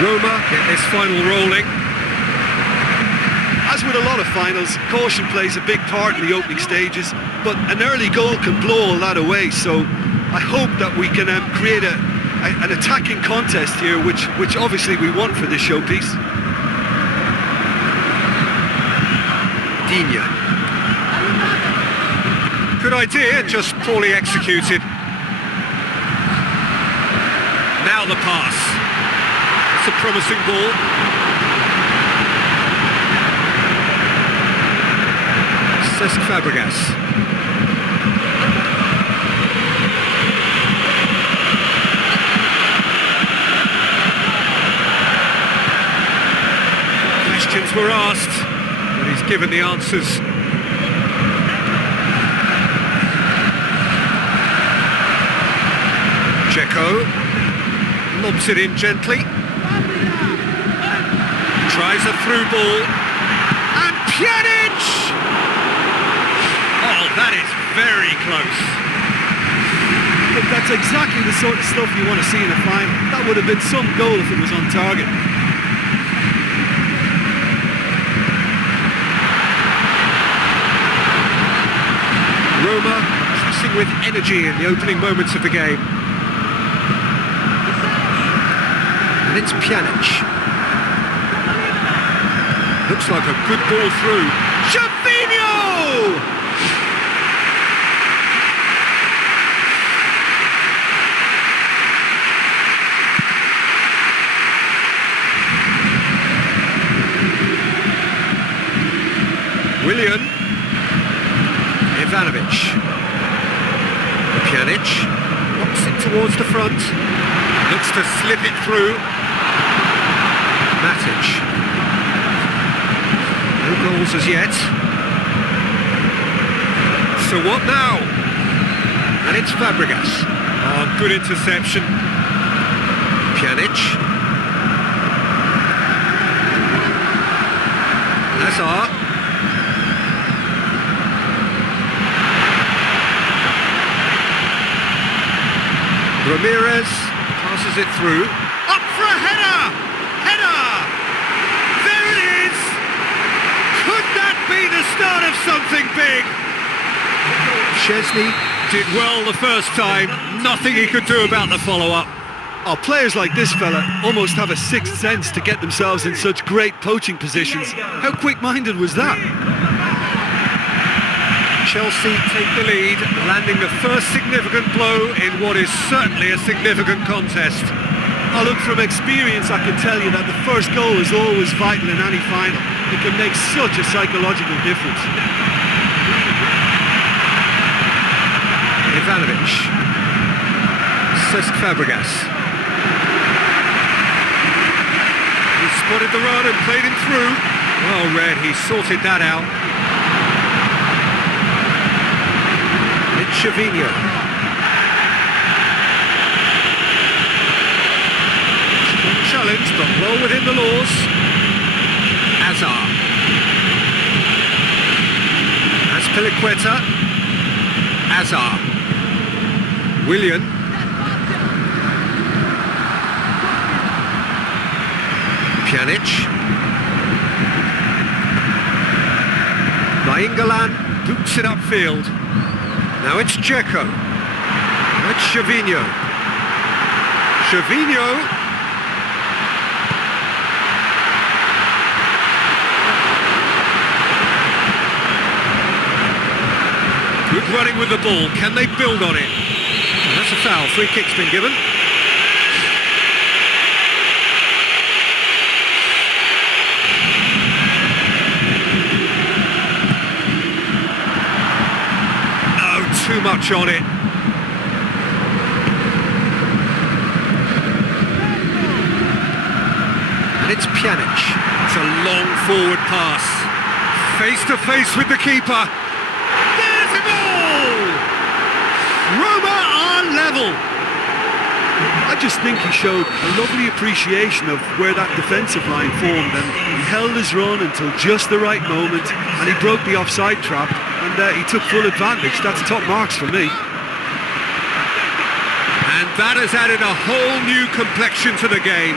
Roma get this final rolling. As with a lot of finals, caution plays a big part in the opening stages, but an early goal can blow all that away, so I hope that we can create an attacking contest here, which obviously we want for this showpiece. Digne. Good idea, just poorly executed. Now the pass. It's a promising ball. Cesc Fabregas. Questions were asked, but he's given the answers. Dzeko lobs it in gently. Tries a through ball. And Pjanic! Oh, that is very close. But that's exactly the sort of stuff you want to see in a final. That would have been some goal if it was on target. Roma pressing with energy in the opening moments of the game. And it's Pjanic. Looks like a good ball through. Shokry! Willian. Ivanovic. Pjanic walks it towards the front. Looks to slip it through. Matic. No goals as yet. So what now? And it's Fabregas. Oh, good interception. Pjanic. Hazard. Ramirez passes it through. Up for a header! Header! There it is! Could that be the start of something big? Szczesny did well the first time. Nothing he could do about the follow-up. Oh, players like this fella almost have a sixth sense to get themselves in such great poaching positions. How quick-minded was that? Chelsea take the lead, landing the first significant blow in what is certainly a significant contest. Oh, look, from experience I can tell you that the first goal is always vital in any final. It can make such a psychological difference. Ivanovic. Cesc Fabregas. He spotted the run and played him through. Well read, he sorted that out. Shokry. Challenge, but well within the laws. Hazard. Azpilicueta. Hazard. Willian. Pjanic. Nainggolan boots it upfield. Now it's Dzeko. Now it's Shokry. Shokry. Good running with the ball. Can they build on it? Oh, that's a foul. Free kick's been given. Too much on it. And it's Pjanic. It's a long forward pass. Face to face with the keeper. There's a goal! Roma are level. I just think he showed a lovely appreciation of where that defensive line formed, and he held his run until just the right moment, and he broke the offside trap. And he took full advantage. That's top marks for me. And that has added a whole new complexion to the game.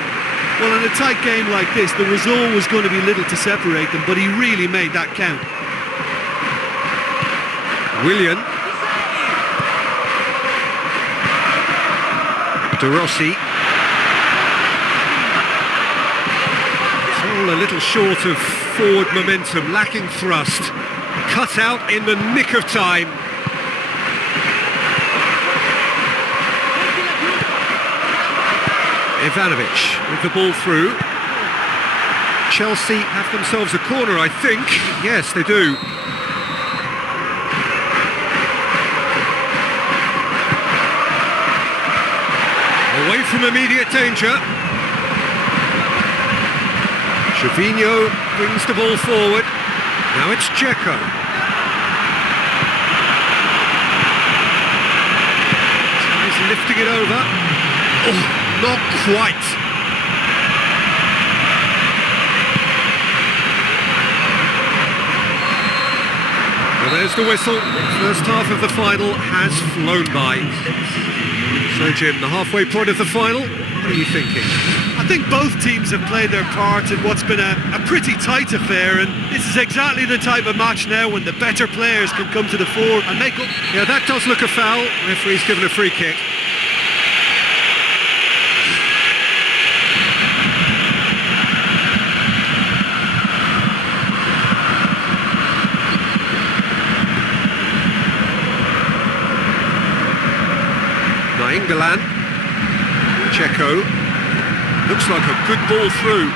Well, in a tight game like this, there was always going to be little to separate them, but he really made that count. Willian. De Rossi. It's all a little short of forward momentum, lacking thrust. Cut out in the nick of time. Ivanovic with the ball through. Chelsea have themselves a corner, I think. Yes, they do. Away from immediate danger. Trevino brings the ball forward. Now it's Dzeko. He's lifting it over. Oh, not quite. Well, there's the whistle. First half of the final has flown by. So, Jim, the halfway point of the final, what are you thinking? I think both teams have played their part in what's been a pretty tight affair, and this is exactly the type of match now when the better players can come to the fore and make up. Yeah, that does look a foul. Referee's given a free kick. England. Dzeko. Looks like a good ball through.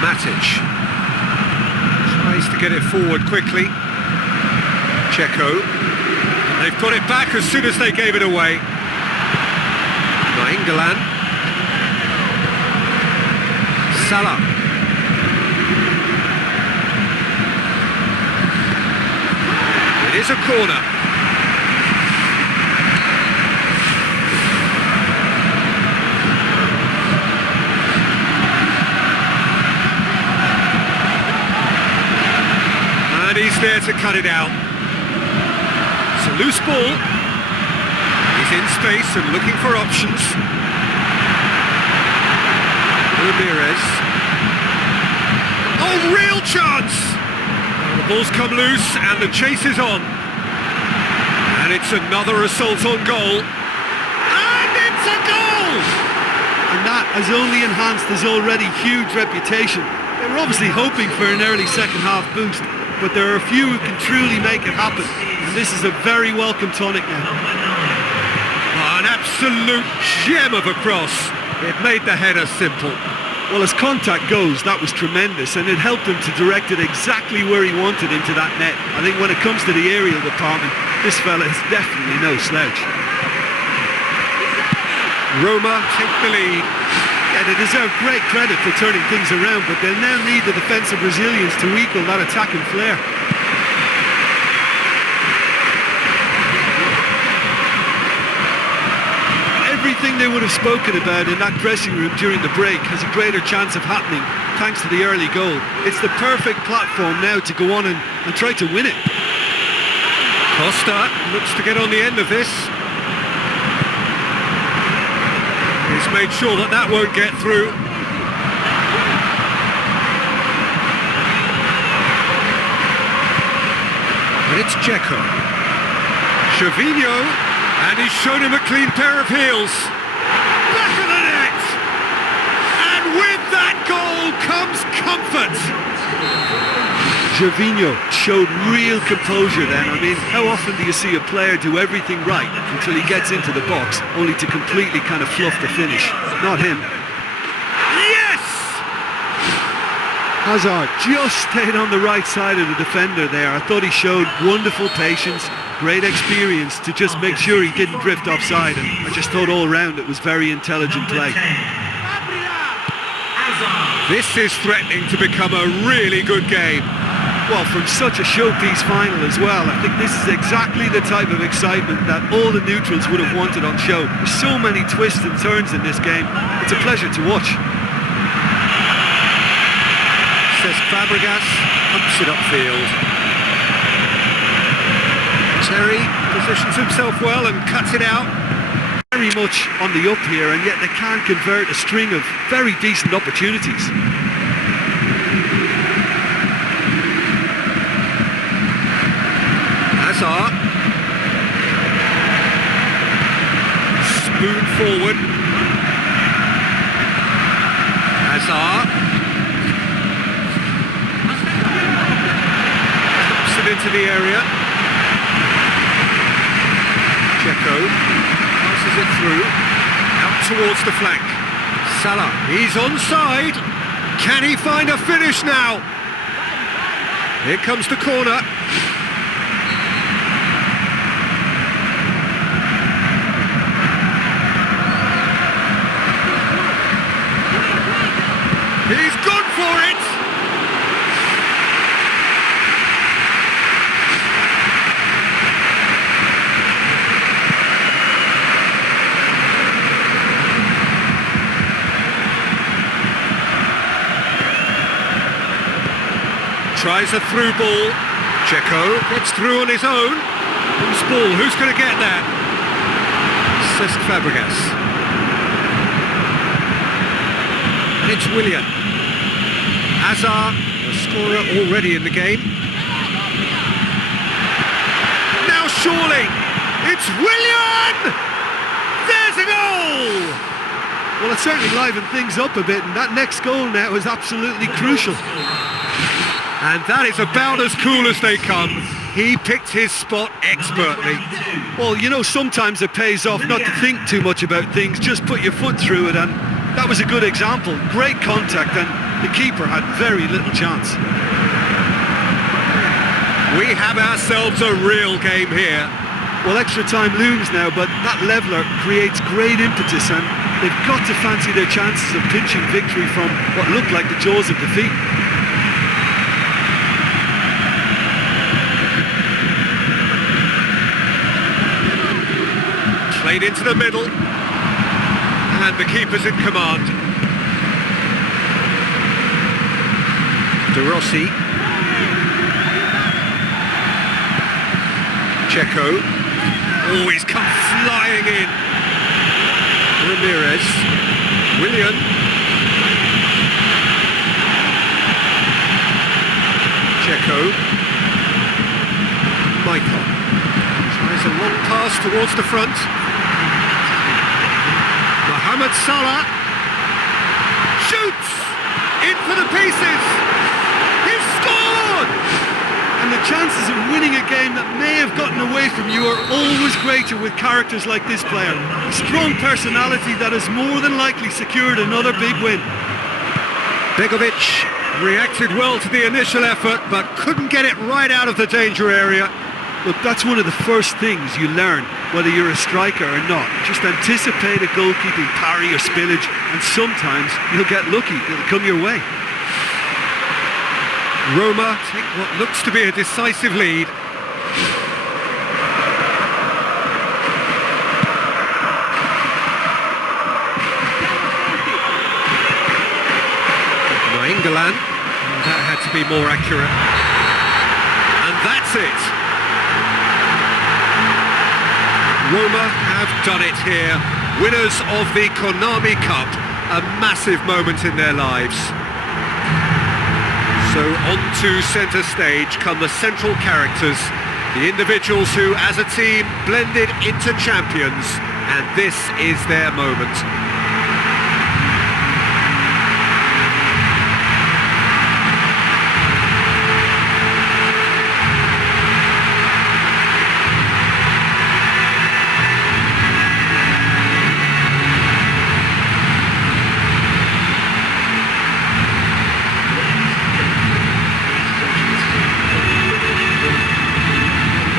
Matic. Tries to get it forward quickly. Dzeko. They've got it back as soon as they gave it away. England. Salah. It is a corner. And he's there to cut it out. It's a loose ball. He's in space and looking for options. Ramirez. Oh, real chance! The ball's come loose and the chase is on. And it's another assault on goal. And it's a goal! And that has only enhanced his already huge reputation. They were obviously hoping for an early second half boost, but there are a few who can truly make it happen, and this is a very welcome tonic now. Oh, an absolute gem of a cross. It made the header simple. Well, as contact goes, that was tremendous, and it helped him to direct it exactly where he wanted into that net. I think when it comes to the aerial department, this fella is definitely no slouch. Roma take the lead. Yeah, they deserve great credit for turning things around, but they'll now need the defensive Brazilians to equal that attacking flair. Everything they would have spoken about in that dressing room during the break has a greater chance of happening thanks to the early goal. It's the perfect platform now to go on and try to win it. Costa looks to get on the end of this. He's made sure that that won't get through. And it's Dzeko. Trevino, and he's shown him a clean pair of heels. Back of the net! And with that goal comes comfort. Trevino showed real composure then. I mean, how often do you see a player do everything right until he gets into the box, only to completely kind of fluff the finish? Not him. Yes! Hazard just stayed on the right side of the defender there. I thought he showed wonderful patience, great experience to just make sure he didn't drift offside, and I just thought all round it was very intelligent play. This is threatening to become a really good game. Well, from such a showpiece final as well, I think this is exactly the type of excitement that all the neutrals would have wanted on show. There's so many twists and turns in this game. It's a pleasure to watch. Says Fabregas, pumps it upfield. Terry positions himself well and cuts it out. Very much on the up here, and yet they can't convert a string of very decent opportunities. Hazard. Spoon forward. Hazard. Drops it into the area. Checo passes it through. Out towards the flank. Salah, he's onside. Can he find a finish now? Here comes the corner. He's gone for it! Tries a through ball. Checo gets through on his own. Loose ball, who's going to get that? Cesc Fabregas. And it's Willian. Hazard, a scorer already in the game. Now surely, it's Willian! There's a goal! Well, it certainly livened things up a bit, and that next goal now is absolutely crucial. And that is about as cool as they come. He picked his spot expertly. Well, you know, sometimes it pays off not to think too much about things, just put your foot through it, and that was a good example. Great contact, and the keeper had very little chance. We have ourselves a real game here. Well, extra time looms now, but that leveller creates great impetus, and they've got to fancy their chances of pinching victory from what looked like the jaws of defeat. Played into the middle, and the keeper's in command. De Rossi. Checo. Oh, he's come flying in. Ramirez. Willian. Checo. Michael. Tries a long pass towards the front. Mohamed Salah shoots in for the pieces. He's scored! And the chances of winning a game that may have gotten away from you are always greater with characters like this player. A strong personality that has more than likely secured another big win. Begovic reacted well to the initial effort, but couldn't get it right out of the danger area. Look, that's one of the first things you learn, whether you're a striker or not. Just anticipate a goalkeeping parry or spillage, and sometimes you'll get lucky. It'll come your way. Roma take what looks to be a decisive lead. Nainggolan, that had to be more accurate. And that's it. Roma have done it here, winners of the KONAMI Cup, a massive moment in their lives. So on to centre stage come the central characters, the individuals who as a team blended into champions, and this is their moment.